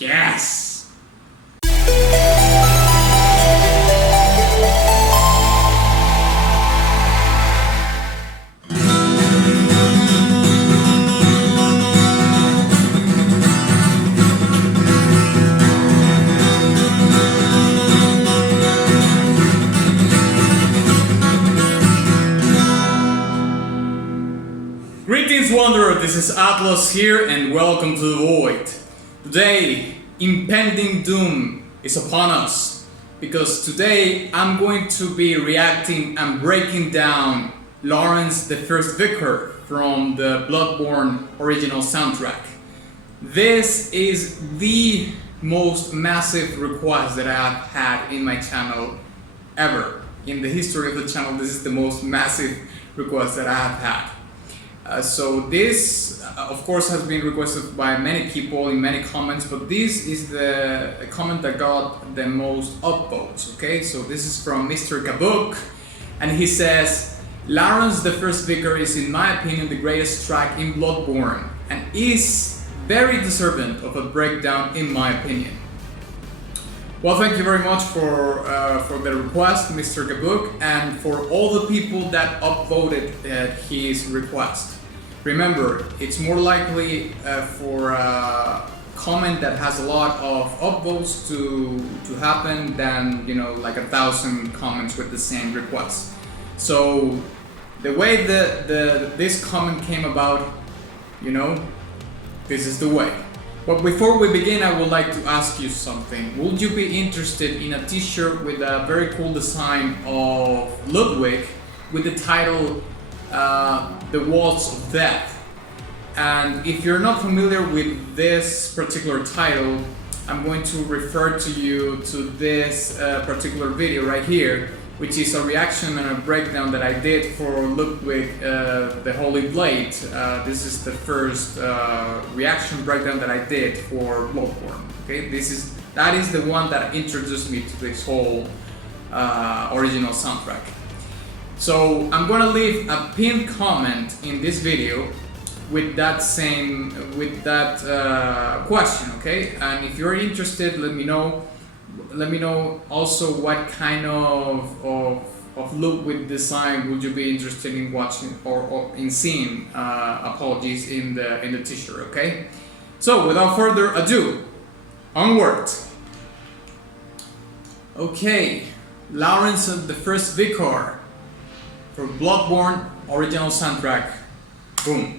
Yes! Greetings, Wanderer! This is Atlas here, and welcome to the Void. Today, impending doom is upon us, because today I'm going to be reacting and breaking down Laurence the First Vicar from the Bloodborne original soundtrack. This is the most massive request that I have had in my channel ever. In the history of the channel, this is the most massive request that I have had. So this, of course, has been requested by many people in many comments, but this is the comment that got the most upvotes, okay? So this is from Mr. Kabuk, and he says, Laurence the First Vicar is, in my opinion, the greatest track in Bloodborne, and is very deserving of a breakdown, in my opinion. Well, thank you very much for the request, Mr. Kabuk, and for all the people that upvoted his request. Remember, it's more likely for a comment that has a lot of upvotes to happen than, you know, like 1,000 comments with the same request. So the way this comment came about, you know, this is the way. But before we begin, I would like to ask you something. Would you be interested in a t-shirt with a very cool design of Ludwig with the title The Walls of Death? And if you're not familiar with this particular title, I'm going to refer to you to this particular video right here, which is a reaction and a breakdown that I did for Ludwig the Holy Blade. This is the first reaction breakdown that I did for Bloodborne. Okay, that is the one that introduced me to this whole original soundtrack. So I'm gonna leave a pinned comment in this video with that question. Okay, and if you're interested, let me know. Let me know also what kind of look with design would you be interested in watching or in seeing. Apologies, in the t-shirt. Okay, so without further ado, onward. Okay, Laurence the First Vicar for Bloodborne original soundtrack. Boom.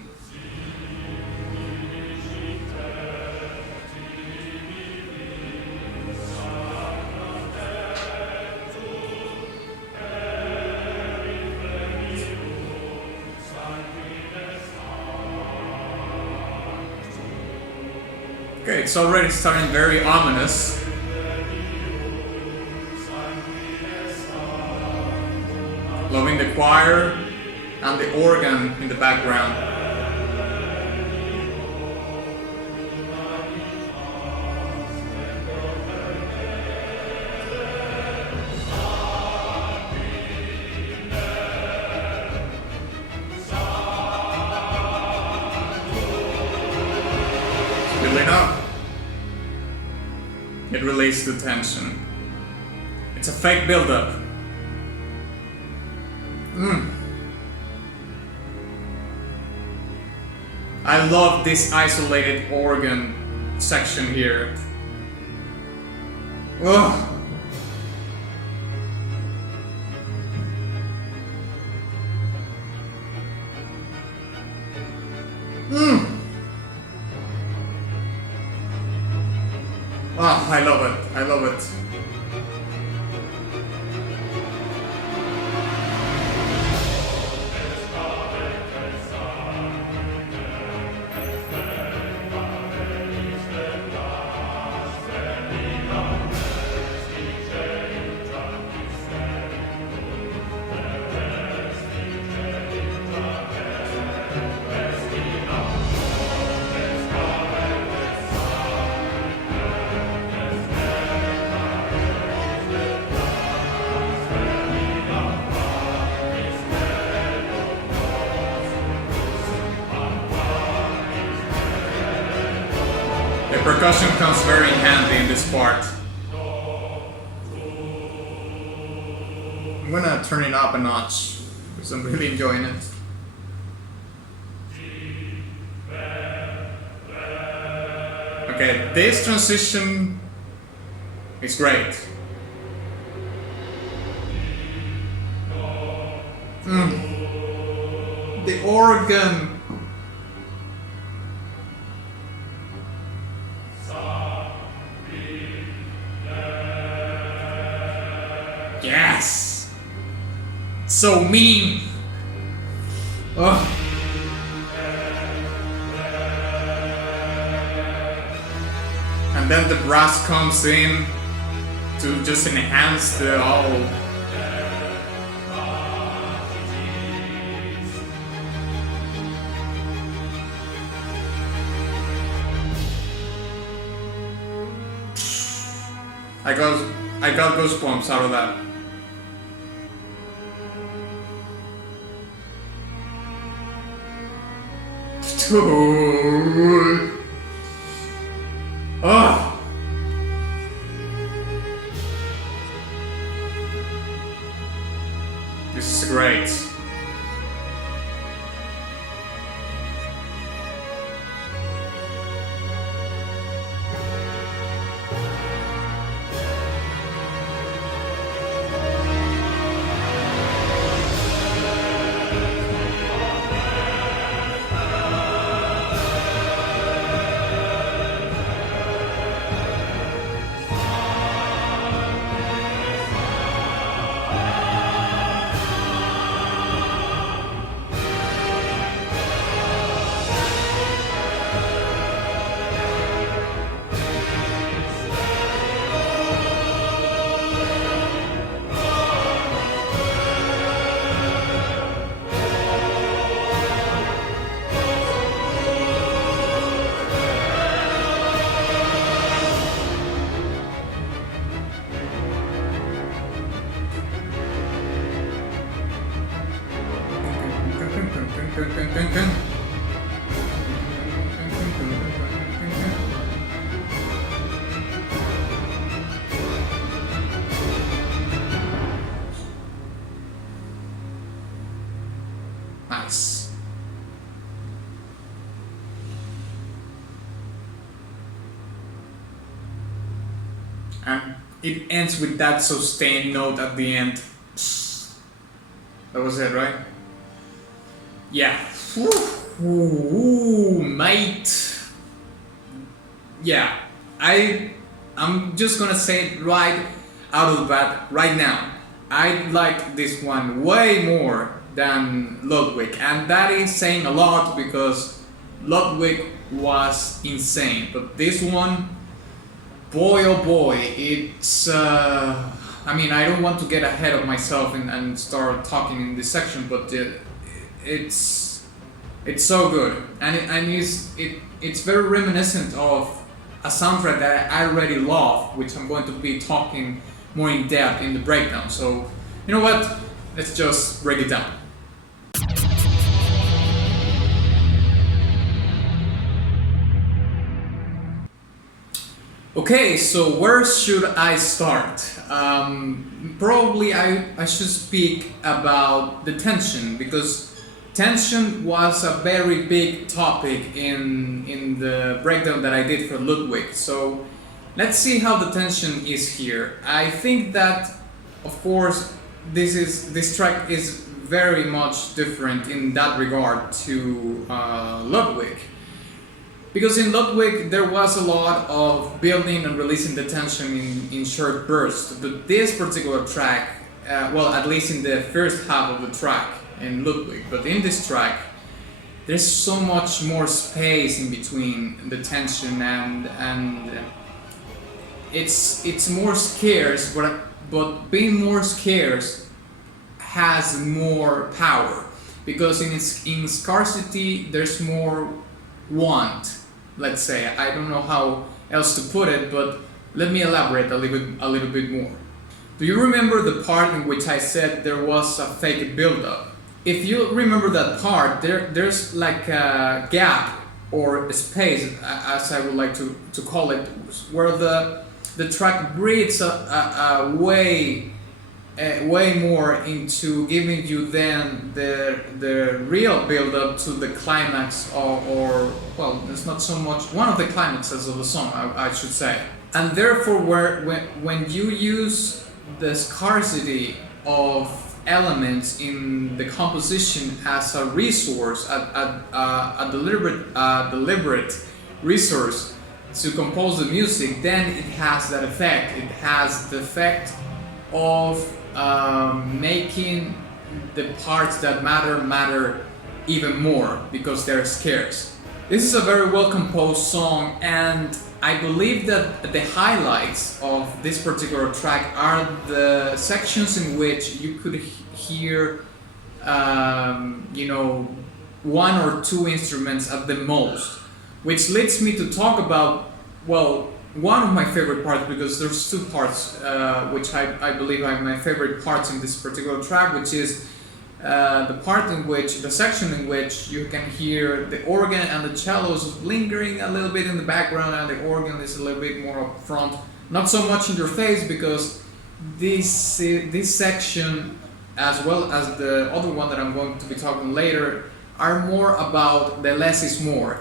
Okay, it's already starting very ominous. Loving the choir and the organ in the background. Building up. It released the tension. It's a fake build-up. I love this isolated organ section here. Ugh. Ah, I love it. I love it. percussion comes very in handy in this part. I'm gonna turn it up a notch because I'm really enjoying it. Okay, this transition is great. The organ. Yes! So mean! Oh. And then the brass comes in to just enhance the whole. I got goosebumps out of that. Oh. This is great. Nice. And it ends with that sustained note at the end. That was it, right? Yeah. Ooh, mate. Yeah. I'm just gonna say it right out of the bat right now. I like this one way more than Ludwig, and that is saying a lot because Ludwig was insane, but this one, boy oh boy, it's I mean, I don't want to get ahead of myself and start talking in this section, but it's so good, and it's very reminiscent of a soundtrack that I already love, which I'm going to be talking more in depth in the breakdown. So you know what? Let's just break it down. Okay, so where should I start? Probably I should speak about the tension, because tension was a very big topic in the breakdown that I did for Ludwig. So let's see how the tension is here. I think that, of course, this track is very much different in that regard to Ludwig. Because in Ludwig there was a lot of building and releasing the tension in short bursts. But this particular track, well, at least in the first half of the track in Ludwig, but in this track there's so much more space in between the tension, and it's more scarce, but being more scarce has more power, because in Scarcity there's more want. Let's say, I don't know how else to put it, but let me elaborate a little bit more. Do you remember the part in which I said there was a fake build-up? If you remember that part, there's like a gap or space, as I would like to call it, where the track breathes a way more into giving you then the real build up to the climax, or well, it's not so much one of the climaxes of the song, I should say. And therefore, when you use the scarcity of elements in the composition as a resource, a deliberate resource to compose the music, then it has that effect. It has the effect of making the parts that matter even more, because they're scarce. This is a very well composed song, and I believe that the highlights of this particular track are the sections in which you could hear, one or two instruments at the most, which leads me to talk about, well, one of my favorite parts, because there's two parts which I believe are my favorite parts in this particular track, which is the section in which you can hear the organ and the cellos lingering a little bit in the background, and the organ is a little bit more up front, not so much in your face, because this section, as well as the other one that I'm going to be talking later, are more about the less is more.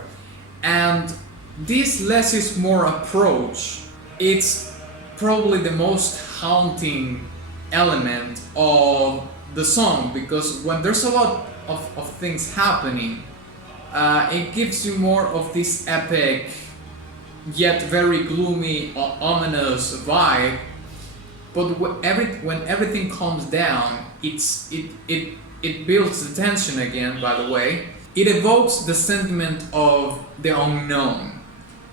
And this less is more approach, it's probably the most haunting element of the song, because when there's a lot of things happening, it gives you more of this epic yet very gloomy, ominous vibe. But when everything calms down, it builds the tension again, by the way. It evokes the sentiment of the unknown,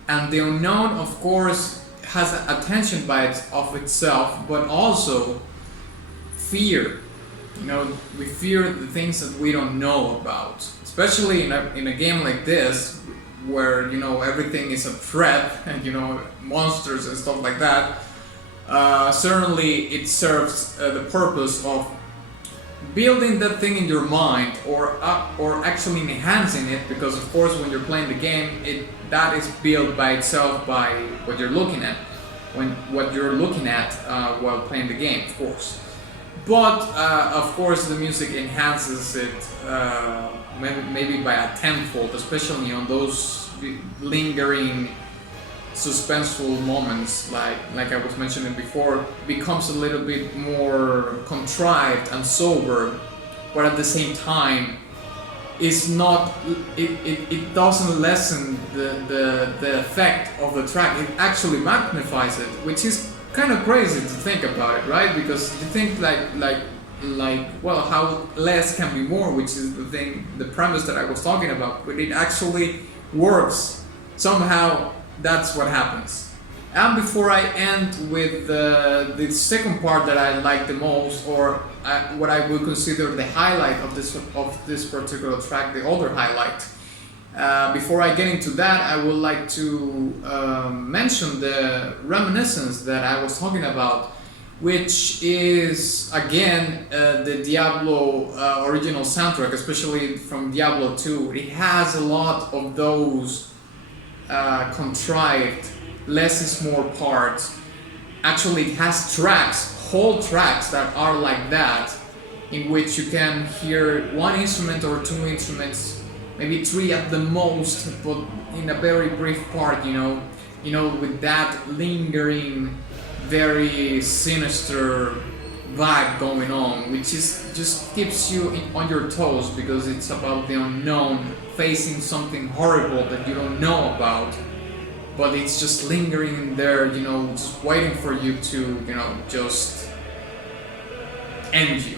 and the unknown, of course, has a tension of itself, but also fear. We fear the things that we don't know about, especially in a game like this, where everything is a threat, and monsters and stuff like that. Certainly, it serves the purpose of building that thing in your mind, or actually enhancing it, because of course when you're playing the game, that is built by itself by what you're looking at, while playing the game, of course. But of course the music enhances it maybe by a tenfold, especially on those lingering suspenseful moments, like I was mentioning before, becomes a little bit more contrived and sober, but at the same time it doesn't lessen the effect of the track. It actually magnifies it, which is kind of crazy to think about it, right? Because you think well, how less can be more, which is the premise that I was talking about, but it actually works somehow. That's what happens. And before I end with the second part that I like the most, or what I would consider the highlight of this particular track, the other highlight, before I get into that, I would like to mention the Reminiscence that I was talking about, which is again the Diablo original soundtrack, especially from Diablo II. It has a lot of those contrived less is more parts. Actually, it has whole tracks that are like that, in which you can hear one instrument or two instruments, maybe three at the most, but in a very brief part, with that lingering, very sinister vibe going on, which just keeps you on your toes, because it's about the unknown, facing something horrible that you don't know about, but it's just lingering there, just waiting for you to, just end you.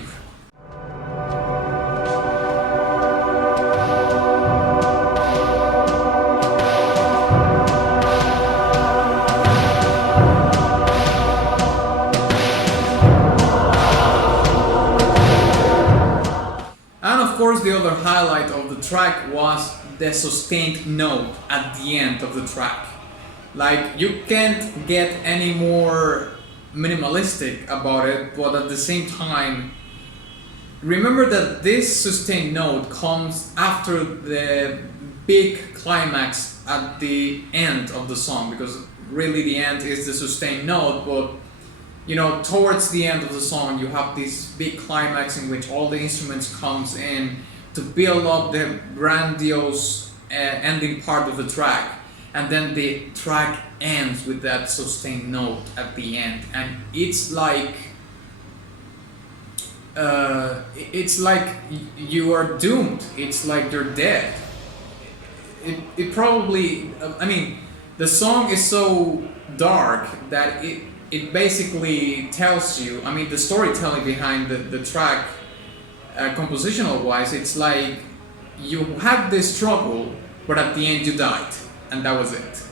The other highlight of the track was the sustained note at the end of the track. Like, you can't get any more minimalistic about it, but at the same time, remember that this sustained note comes after the big climax at the end of the song, because really the end is the sustained note, but you know, towards the end of the song you have this big climax in which all the instruments comes in to build up the grandiose ending part of the track, and then the track ends with that sustained note at the end, and it's like you are doomed. It's like you're dead. It probably, I mean, the song is so dark that it basically tells you, I mean, the storytelling behind the track, compositional wise, it's like you had this struggle, but at the end you died, and that was it.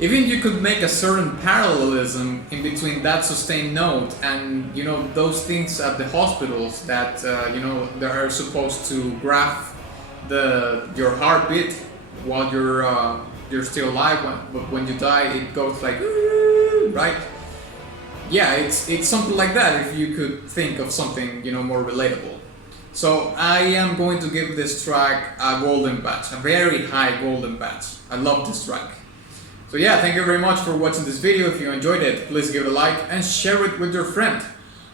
Even you could make a certain parallelism in between that sustained note and, you know, those things at the hospitals that, you know, they are supposed to graph your heartbeat while you're still alive, but when you die it goes like, right? Yeah, it's something like that, if you could think of something, you know, more relatable. So I am going to give this track a golden badge, a very high golden badge. I love this track. So yeah, thank you very much for watching this video. If you enjoyed it, please give it a like and share it with your friend.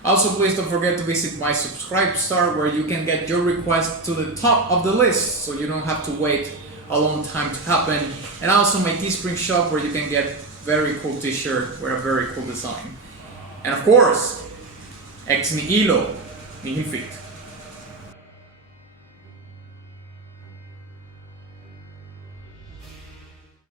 Also, please don't forget to visit my subscribe star, where you can get your request to the top of the list, so you don't have to wait a long time to happen. And also my Teespring shop, where you can get very cool t-shirt with a very cool design. And of course, ex nihilo nihil fit.